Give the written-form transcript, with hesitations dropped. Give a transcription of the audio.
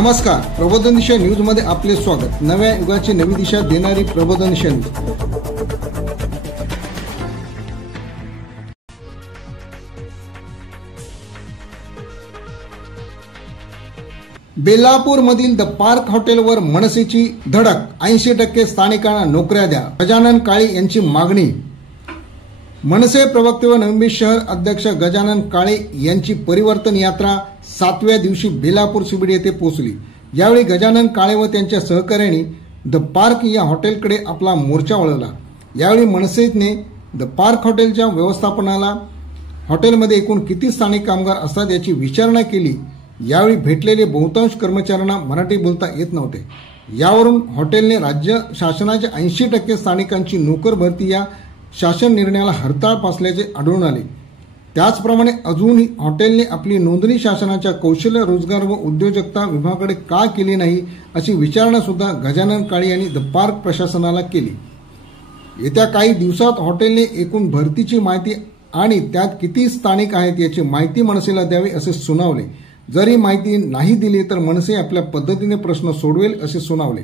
नमस्कार, प्रबोधन दिशा न्यूज मध्ये आपले स्वागत। नव्या युगाची नवी दिशा देणारी प्रबोधन दिशा न्यूज। बेलापूर मधील द पार्क हॉटेलवर मनसेची धडक, 80% स्थानिकांना नोकऱ्या द्या, गजानन काळे यांची मागणी। मनसे प्रवक्ते व नवी शहर अध्यक्ष गजानन काळे यांची परिवर्तन यात्रा 7व्या दिवशी बेलापूर सीबीडी येथे पोहोचली। यावेळी गजानन काळे व त्यांच्या सहकाऱ्यांनी द पार्क या हॉटेलकडे आपला मोर्चा वळवला। यावेळी मनसेने द पार्क हॉटेलच्या व्यवस्थापनाला हॉटेलमध्ये एकूण किती स्थानिक कामगार असतात याची विचारणा केली। यावेळी भेटलेले बहुतांश कर्मचाऱ्यांना मराठी बोलता येत नव्हते। यावरून हॉटेलने राज्य शासनाच्या 80% स्थानिकांची नोकर भरती या शासन निर्णयाला हरताळ फासल्याचे आढळून आले। त्याचप्रमाणे अजूनही हॉटेलने आपली नोंदणी शासनाच्या कौशल्य रोजगार व उद्योजकता विभागाकडे का केली नाही अशी विचारणा सुद्धा गजानन काळे यांनी द पार्क प्रशासनाला केली। येत्या काही दिवसात हॉटेलने एकूण भरतीची माहिती आणि त्यात किती स्थानिक आहेत याची माहिती मनसेला द्यावी असे सुनावले। जरी माहिती नाही दिली तर मनसे आपल्या पद्धतीने प्रश्न सोडवेल असे सुनावले।